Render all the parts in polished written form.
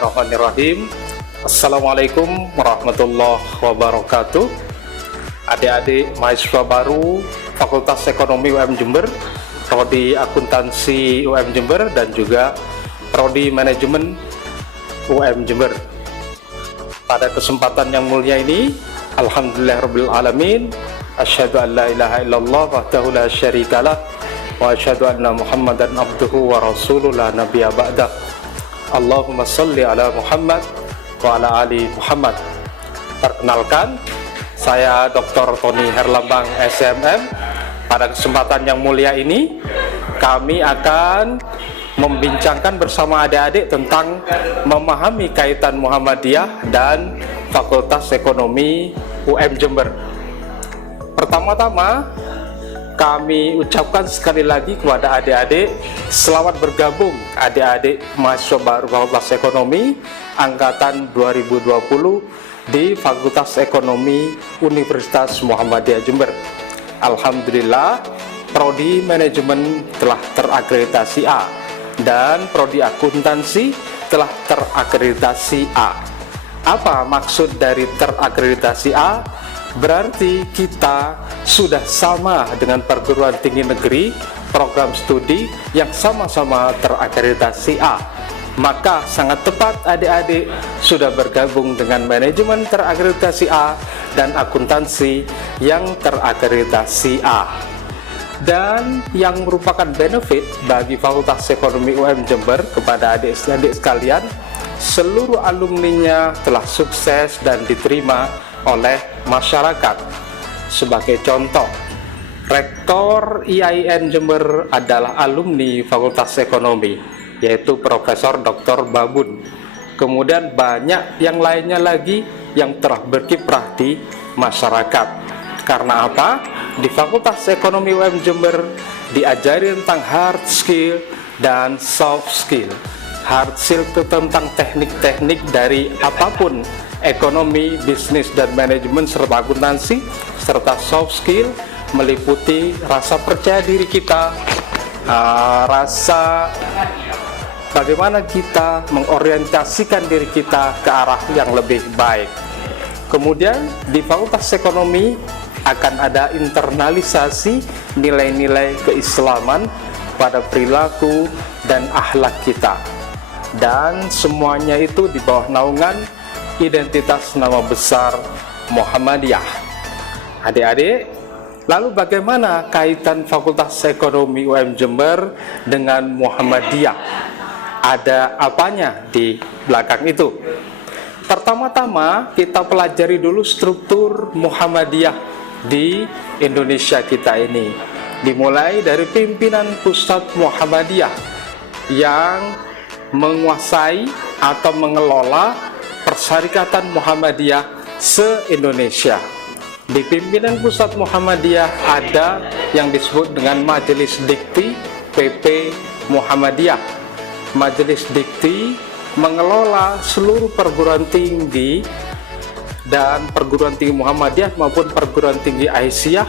Bismillahirrahmanirrahim. Assalamualaikum warahmatullahi wabarakatuh. Adik-adik mahasiswa baru Fakultas Ekonomi UM Jember, Prodi Akuntansi UM Jember, dan juga Prodi Manajemen UM Jember. Pada kesempatan yang mulia ini, Alhamdulillahirabbil alamin, asyhadu an la ilaha illallah wahdahu la syarikalah wa asyhadu anna Muhammadan abduhu wa rasuluhu la nabiyya ba'dah. Allahumma sholli ala Muhammad wa ala ali Muhammad. Perkenalkan, saya Dr. Tony Herlambang SMM. Pada kesempatan yang mulia ini, kami akan membincangkan bersama adik-adik tentang memahami kaitan Muhammadiyah dan Fakultas Ekonomi UM Jember. Pertama-tama, kami ucapkan sekali lagi kepada adik-adik, selamat bergabung adik-adik mahasiswa baru Fakultas Ekonomi angkatan 2020 di Fakultas Ekonomi Universitas Muhammadiyah Jember. Alhamdulillah, Prodi Manajemen telah terakreditasi A dan Prodi Akuntansi telah terakreditasi A. Apa maksud dari terakreditasi A? Berarti kita sudah sama dengan perguruan tinggi negeri program studi yang sama-sama terakreditasi A. Maka sangat tepat adik-adik sudah bergabung dengan manajemen terakreditasi A dan akuntansi yang terakreditasi A. Dan yang merupakan benefit bagi Fakultas Ekonomi UM Jember kepada adik-adik sekalian, seluruh alumninya telah sukses dan diterima oleh masyarakat. Sebagai contoh, Rektor IAIN Jember adalah alumni Fakultas Ekonomi, yaitu Profesor Dr. Babun. Kemudian banyak yang lainnya lagi yang telah berkiprah di masyarakat. Karena apa? Di Fakultas Ekonomi UM Jember diajari tentang hard skill dan soft skill. Hard skill itu tentang teknik-teknik dari apapun, ekonomi, bisnis, dan manajemen serta akuntansi, serta soft skill meliputi rasa percaya diri kita, rasa bagaimana kita mengorientasikan diri kita ke arah yang lebih baik. Kemudian di Fakultas Ekonomi akan ada internalisasi nilai-nilai keislaman pada perilaku dan akhlak kita, dan semuanya itu di bawah naungan identitas nama besar Muhammadiyah. Adik-adik, lalu bagaimana kaitan Fakultas Ekonomi UM Jember dengan Muhammadiyah? Ada apanya di belakang itu? Pertama-tama kita pelajari dulu struktur Muhammadiyah di Indonesia kita ini. Dimulai dari pimpinan pusat Muhammadiyah yang menguasai atau mengelola Persyarikatan Muhammadiyah se-Indonesia. Di pimpinan pusat Muhammadiyah ada yang disebut dengan Majelis Dikti PP Muhammadiyah. Majelis Dikti mengelola seluruh perguruan tinggi dan perguruan tinggi Muhammadiyah maupun perguruan tinggi Aisyah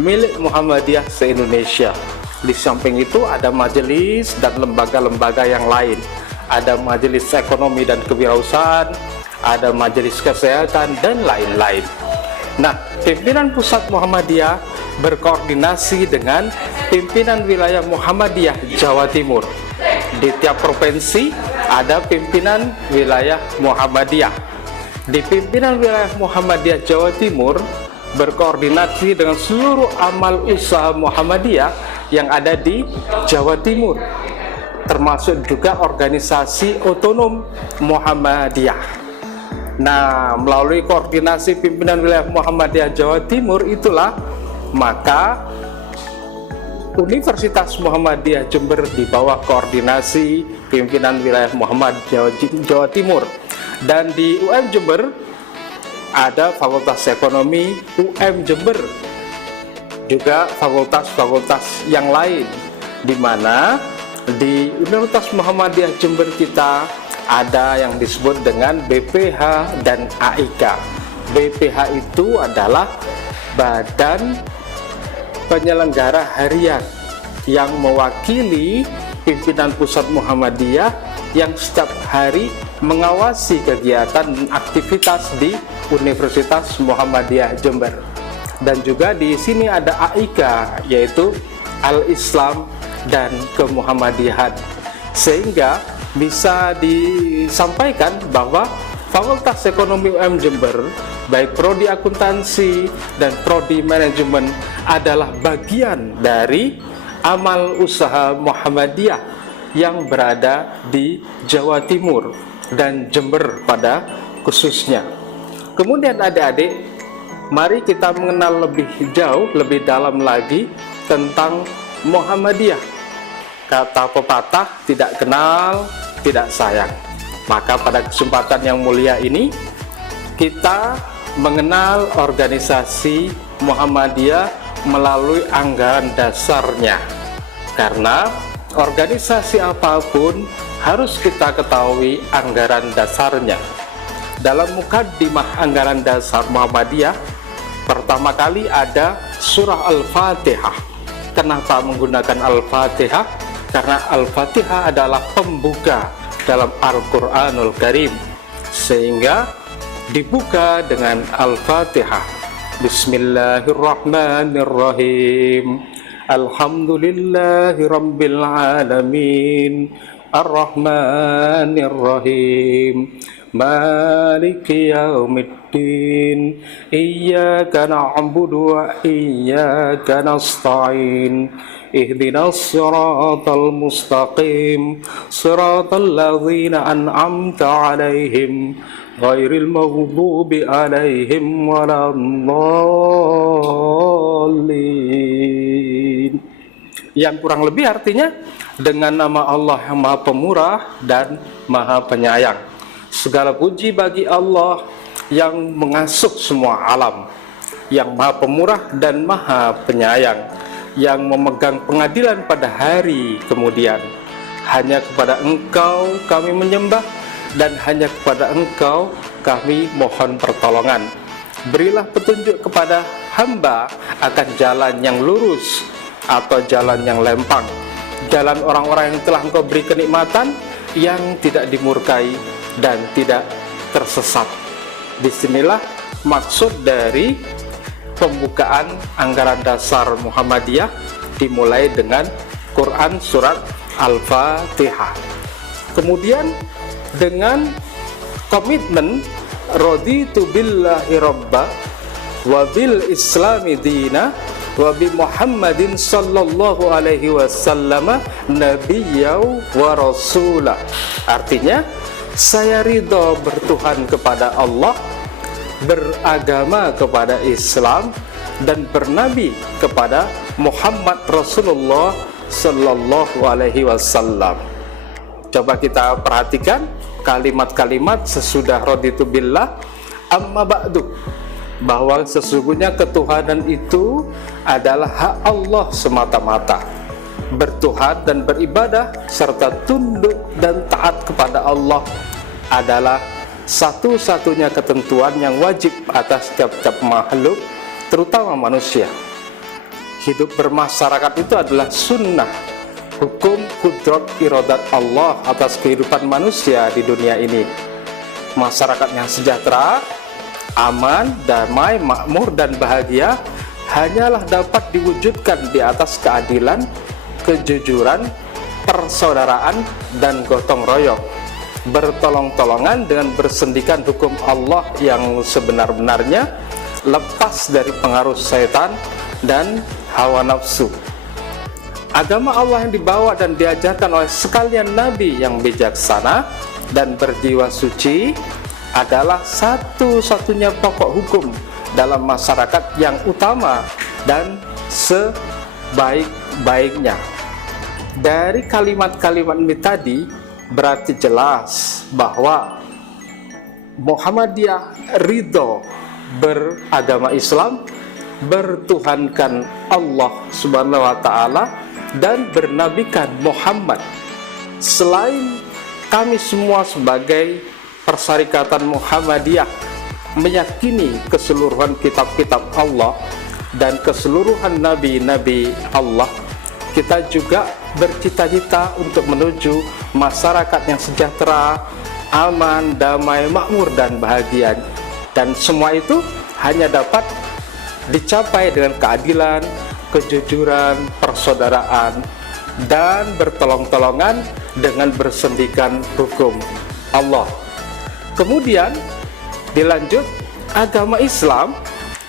milik Muhammadiyah se-Indonesia. Di samping itu ada majelis dan lembaga-lembaga yang lain. Ada Majelis Ekonomi dan Kewirausahaan, ada Majelis Kesehatan, dan lain-lain. Nah, pimpinan pusat Muhammadiyah berkoordinasi dengan pimpinan wilayah Muhammadiyah Jawa Timur. Di tiap provinsi ada pimpinan wilayah Muhammadiyah. Di pimpinan wilayah Muhammadiyah Jawa Timur berkoordinasi dengan seluruh amal usaha Muhammadiyah yang ada di Jawa Timur, termasuk juga organisasi otonom Muhammadiyah. Nah, melalui koordinasi pimpinan wilayah Muhammadiyah Jawa Timur itulah maka Universitas Muhammadiyah Jember di bawah koordinasi pimpinan wilayah Muhammadiyah Jawa Timur. Dan di UM Jember ada Fakultas Ekonomi UM Jember, juga fakultas-fakultas yang lain, di mana di Universitas Muhammadiyah Jember kita ada yang disebut dengan BPH dan AIK. BPH itu adalah Badan Penyelenggara Harian yang mewakili pimpinan pusat Muhammadiyah yang setiap hari mengawasi kegiatan dan aktivitas di Universitas Muhammadiyah Jember. Dan juga di sini ada AIK, yaitu Al-Islam dan Kemuhammadiyahan. Sehingga bisa disampaikan bahwa Fakultas Ekonomi UM Jember, baik prodi akuntansi dan prodi manajemen, adalah bagian dari amal usaha Muhammadiyah yang berada di Jawa Timur dan Jember pada khususnya. Kemudian adik-adik, mari kita mengenal lebih jauh, lebih dalam lagi tentang Muhammadiyah. Kata pepatah, tidak kenal, tidak sayang. Maka pada kesempatan yang mulia ini, kita mengenal organisasi Muhammadiyah melalui anggaran dasarnya. Karena organisasi apapun harus kita ketahui anggaran dasarnya. Dalam mukaddimah anggaran dasar Muhammadiyah, pertama kali ada surah Al-Fatihah. Kenapa menggunakan Al-Fatihah? Karena Al-Fatihah adalah pembuka dalam Al-Quranul Karim, sehingga dibuka dengan Al-Fatihah. Bismillahirrahmanirrahim. Alhamdulillahi Rabbil Alamin, Ar-Rahmanir-Rahim, Maliki Yaumiddin, Iyyaka na'budu wa iyyaka nasta'in, Ihdinas siratal mustaqim, Siratal ladzina an'amta 'alaihim, ghairil maghdubi 'alaihim waladdallin. Yang kurang lebih artinya, dengan nama Allah yang Maha Pemurah dan Maha Penyayang. Segala puji bagi Allah yang mengasuh semua alam, yang Maha Pemurah dan Maha Penyayang, yang memegang pengadilan pada hari kemudian. Hanya kepada Engkau kami menyembah, dan hanya kepada Engkau kami mohon pertolongan. Berilah petunjuk kepada hamba akan jalan yang lurus atau jalan yang lempang, jalan orang-orang yang telah Engkau beri kenikmatan, yang tidak dimurkai dan tidak tersesat. Disinilah maksud dari pembukaan anggaran dasar Muhammadiyah, dimulai dengan Quran surat Al-Fatihah. Kemudian dengan komitmen raditu billahi rabba wa bil islami dina wa bi Muhammadin sallallahu alaihi wasallam nabiyyan wa rasulah. Artinya, saya ridho bertuhan kepada Allah, beragama kepada Islam, dan bernabi kepada Muhammad Rasulullah sallallahu alaihi wasallam. Coba kita perhatikan kalimat-kalimat sesudah raditu billah amma ba'du, bahwa sesungguhnya ketuhanan itu adalah hak Allah semata-mata. Bertuhan dan beribadah serta tunduk dan taat kepada Allah adalah satu-satunya ketentuan yang wajib atas setiap makhluk, terutama manusia. Hidup bermasyarakat itu adalah sunnah, hukum kudrat iradat Allah atas kehidupan manusia di dunia ini. Masyarakat yang sejahtera, aman, damai, makmur, dan bahagia hanyalah dapat diwujudkan di atas keadilan, kejujuran, persaudaraan, dan gotong royong, bertolong-tolongan dengan bersendikan hukum Allah yang sebenar-benarnya, lepas dari pengaruh setan dan hawa nafsu. Agama Allah yang dibawa dan diajarkan oleh sekalian Nabi yang bijaksana dan berjiwa suci adalah satu-satunya pokok hukum dalam masyarakat yang utama dan sebaik-baiknya. Dari kalimat-kalimat ini tadi berarti jelas bahwa Muhammadiyah ridho beragama Islam, bertuhankan Allah Subhanahu wa Ta'ala, dan bernabikan Muhammad. Selain kami semua sebagai Persyarikatan Muhammadiyah meyakini keseluruhan kitab-kitab Allah dan keseluruhan nabi-nabi Allah, kita juga bercita-cita untuk menuju masyarakat yang sejahtera, aman, damai, makmur, dan bahagia. Dan semua itu hanya dapat dicapai dengan keadilan, kejujuran, persaudaraan, dan bertolong-tolongan dengan bersendikan hukum Allah. Kemudian dilanjut, agama Islam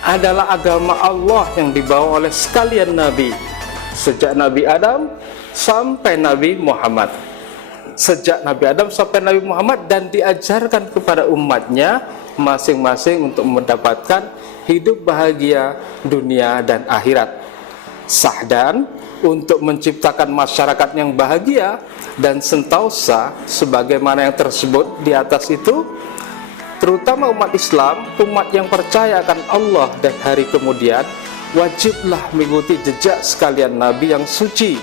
adalah agama Allah yang dibawa oleh sekalian Nabi, sejak Nabi Adam sampai Nabi Muhammad. Sejak Nabi Adam sampai Nabi Muhammad, dan diajarkan kepada umatnya masing-masing untuk mendapatkan hidup bahagia dunia dan akhirat. Sahdan untuk menciptakan masyarakat yang bahagia dan sentausa sebagaimana yang tersebut di atas itu, terutama umat Islam, umat yang percaya akan Allah dan hari kemudian, wajiblah mengikuti jejak sekalian Nabi yang suci,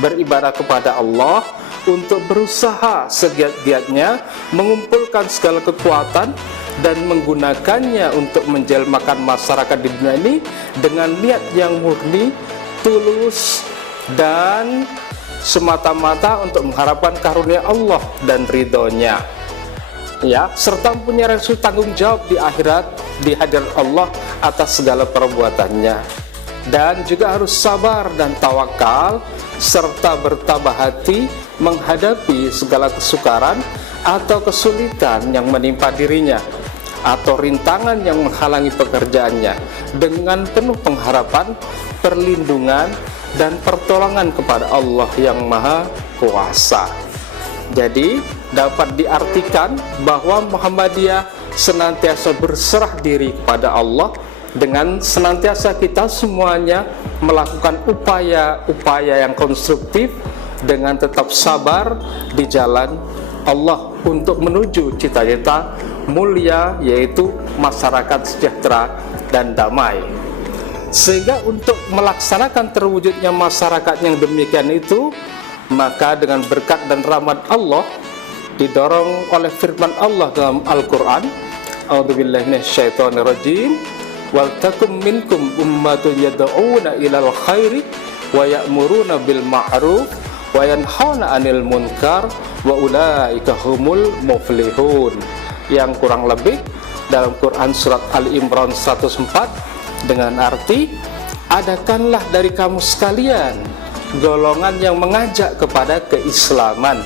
beribadah kepada Allah untuk berusaha segiat-giatnya mengumpulkan segala kekuatan dan menggunakannya untuk menjelmakan masyarakat di dunia ini dengan niat yang murni, tulus, dan semata-mata untuk mengharapkan karunia Allah dan ridhonya, ya, serta mempunyai rasa tanggung jawab di akhirat di hadirat Allah atas segala perbuatannya, dan juga harus sabar dan tawakal serta bertabah hati menghadapi segala kesukaran atau kesulitan yang menimpa dirinya atau rintangan yang menghalangi pekerjaannya, dengan penuh pengharapan, perlindungan, dan pertolongan kepada Allah yang Maha Kuasa. Jadi dapat diartikan bahwa Muhammadiyah senantiasa berserah diri kepada Allah dengan senantiasa kita semuanya melakukan upaya-upaya yang konstruktif dengan tetap sabar di jalan Allah untuk menuju cita-cita mulia, yaitu masyarakat sejahtera dan damai. Sehingga untuk melaksanakan terwujudnya masyarakat yang demikian itu, maka dengan berkat dan rahmat Allah, didorong oleh firman Allah dalam Al-Quran, A'udzubillahi minasyaitonirrajim, wal takum minkum ummatun yad'una ilal khairi wa ya'muruna bil ma'ruf wa yanhauna 'anil munkar wa ulaika humul muflihun. Yang kurang lebih dalam Quran surat Ali Imran 104 dengan arti, adakanlah dari kamu sekalian golongan yang mengajak kepada keislaman,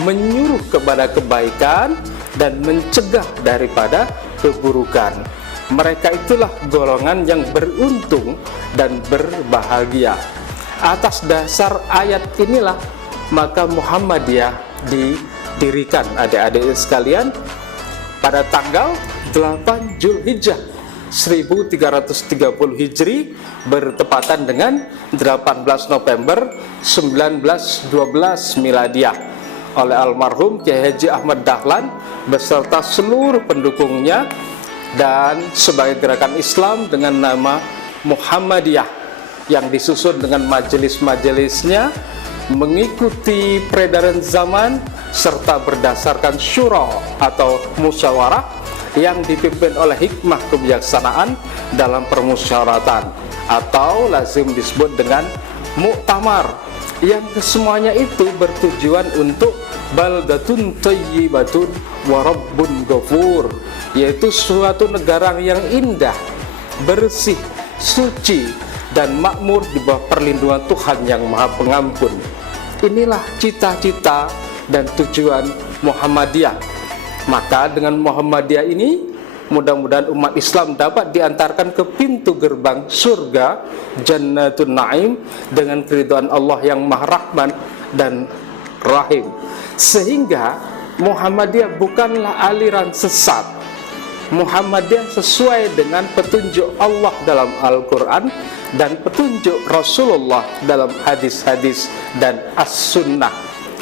menyuruh kepada kebaikan, dan mencegah daripada keburukan. Mereka itulah golongan yang beruntung dan berbahagia. Atas dasar ayat inilah maka Muhammadiyah didirikan, adik-adik sekalian, pada tanggal 8 Zulhijjah 1330 Hijri bertepatan dengan 18 November 1912 Miladiah oleh almarhum Kiai Haji Ahmad Dahlan beserta seluruh pendukungnya, dan sebagai gerakan Islam dengan nama Muhammadiyah yang disusun dengan majelis-majelisnya mengikuti peredaran zaman serta berdasarkan syura atau musyawarah yang dipimpin oleh hikmah kebijaksanaan dalam permusyawaratan, atau lazim disebut dengan muktamar, yang kesemuanya itu bertujuan untuk baldatun thayyibatun wa rabbun ghafur, yaitu suatu negara yang indah, bersih, suci, dan makmur di bawah perlindungan Tuhan yang Maha Pengampun. Inilah cita-cita dan tujuan Muhammadiyah. Maka dengan Muhammadiyah ini, mudah-mudahan umat Islam dapat diantarkan ke pintu gerbang surga Jannatun Naim dengan keridhaan Allah yang Maha Rahman dan Rahim. Sehingga Muhammadiyah bukanlah aliran sesat. Muhammadiyah sesuai dengan petunjuk Allah dalam Al-Quran dan petunjuk Rasulullah dalam hadis-hadis dan as-sunnah.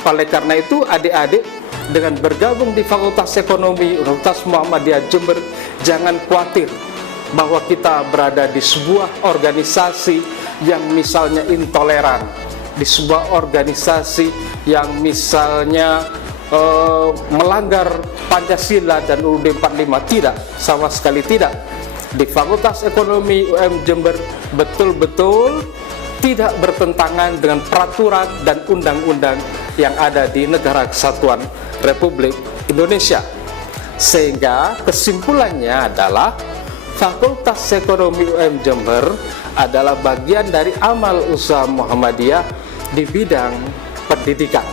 Oleh karena itu, adik-adik, dengan bergabung di Fakultas Ekonomi Universitas Muhammadiyah Jember, jangan khawatir bahwa kita berada di sebuah organisasi yang misalnya intoleran, di sebuah organisasi yang misalnya melanggar Pancasila dan UUD 45. Tidak, sama sekali tidak. Di Fakultas Ekonomi UM Jember betul-betul tidak bertentangan dengan peraturan dan undang-undang yang ada di Negara Kesatuan Republik Indonesia. Sehingga kesimpulannya adalah Fakultas Ekonomi UM Jember adalah bagian dari amal usaha Muhammadiyah di bidang pendidikan.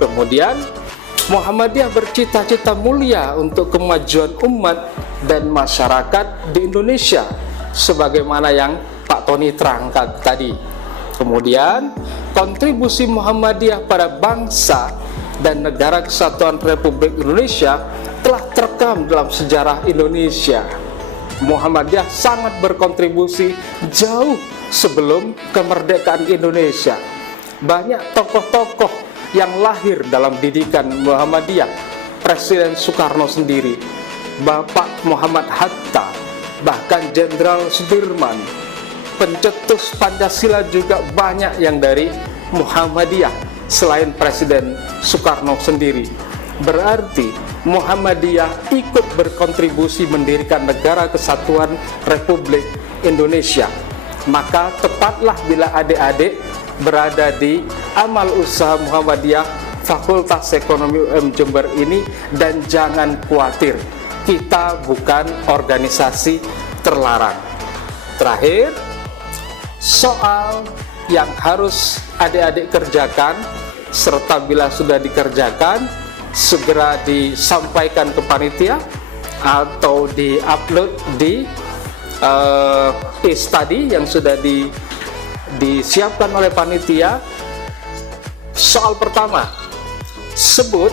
Kemudian Muhammadiyah bercita-cita mulia untuk kemajuan umat dan masyarakat di Indonesia, sebagaimana yang Pak Tony terangkan tadi. Kemudian kontribusi Muhammadiyah pada bangsa dan negara kesatuan Republik Indonesia telah terekam dalam sejarah Indonesia. Muhammadiyah sangat berkontribusi jauh sebelum kemerdekaan Indonesia. Banyak tokoh-tokoh yang lahir dalam didikan Muhammadiyah. Presiden Soekarno sendiri, Bapak Muhammad Hatta, bahkan Jenderal Sudirman. Pencetus Pancasila juga banyak yang dari Muhammadiyah selain Presiden Soekarno sendiri. Berarti Muhammadiyah ikut berkontribusi mendirikan Negara Kesatuan Republik Indonesia. Maka tepatlah bila adik-adik berada di amal usaha Muhammadiyah Fakultas Ekonomi UM Jember ini, dan jangan khawatir, kita bukan organisasi terlarang. Terakhir, soal yang harus adik-adik kerjakan, serta bila sudah dikerjakan segera disampaikan ke panitia atau di-upload di e-study yang sudah disiapkan oleh panitia. Soal pertama, sebut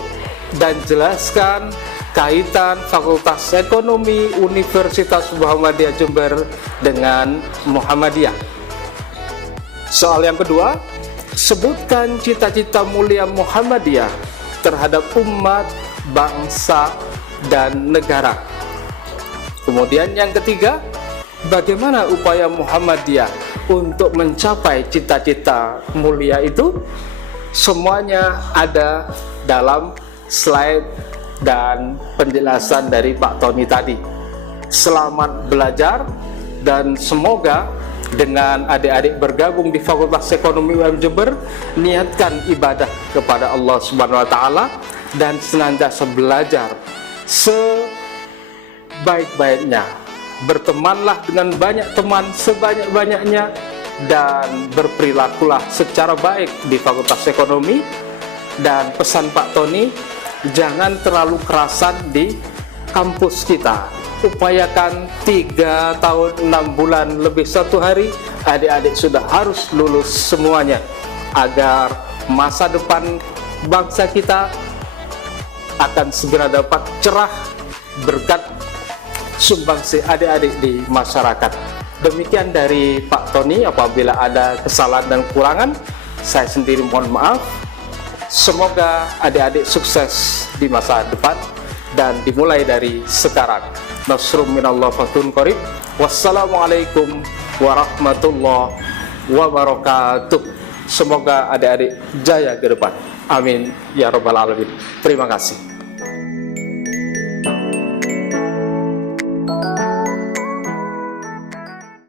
dan jelaskan kaitan Fakultas Ekonomi Universitas Muhammadiyah Jember dengan Muhammadiyah. Soal yang kedua, sebutkan cita-cita mulia Muhammadiyah terhadap umat, bangsa, dan negara. Kemudian yang ketiga, bagaimana upaya Muhammadiyah untuk mencapai cita-cita mulia itu? Semuanya ada dalam slide dan penjelasan dari Pak Tony tadi. Selamat belajar, dan semoga dengan adik-adik bergabung di Fakultas Ekonomi UM Jember, niatkan ibadah kepada Allah Subhanahu wa Ta'ala dan senantiasa belajar sebaik-baiknya. Bertemanlah dengan banyak teman sebanyak-banyaknya, dan berperilakulah secara baik di Fakultas Ekonomi. Dan pesan Pak Tony, jangan terlalu kerasan di kampus kita. Upayakan 3 tahun 6 bulan lebih 1 hari adik-adik sudah harus lulus semuanya, agar masa depan bangsa kita akan segera dapat cerah berkat sumbangsi adik-adik di masyarakat. Demikian dari Pak Tony. Apabila ada kesalahan dan kekurangan, saya sendiri mohon maaf. Semoga adik-adik sukses di masa depan, dan dimulai dari sekarang. Nasrum minallah fatun qarib. Wassalamualaikum warahmatullahi wabarakatuh. Semoga adik-adik jaya ke depan. Amin ya rabbal alamin. Terima kasih.